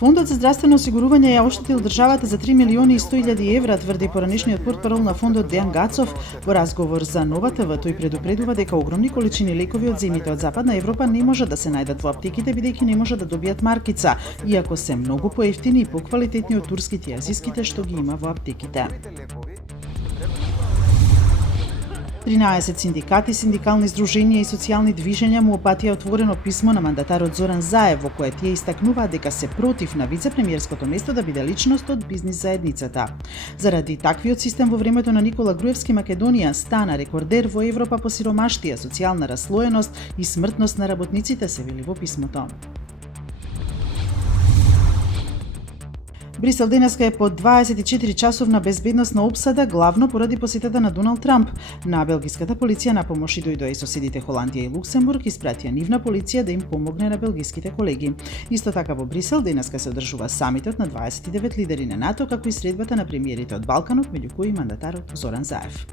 Фондот за здравствено осигурување ја оштетил државата за 3 милиони и 100.000 евра, тврди поранешниот портпарол на фондот Дејан Гацов во разговор за Нова ТВ. Тој предупредува дека огромни количини лекови од земјите од Западна Европа не може да се најдат во аптеките бидејќи не може да добијат маркица, иако се многу поевтини и поквалитетни од турските и азиските што ги има во аптеките. 13 синдикати, синдикални здруженија и социјални движења му опатија отворено писмо на мандатарот Зоран Заев во кое тие истакнуваат дека се против на вице-премиерското место да биде личност од бизнис заедницата. Заради таквиот систем во времето на Никола Груевски Македонија стана рекордер во Европа по сиромаштија, социјална раслоеност и смртност на работниците, се вели во писмото. Брисел денеска е под 24 часовна безбедносна обсада, главно поради посетата на Доналд Трамп. На белгиската полиција на помош дојдоа и соседите Холандија и Луксембург, испратија нивна полиција да им помогне на белгиските колеги. Исто така во Брисел денеска се одржува самитот на 29 лидери на НАТО, како и средбата на премиерите од Балканот, меѓу кои мандатарот Зоран Заев.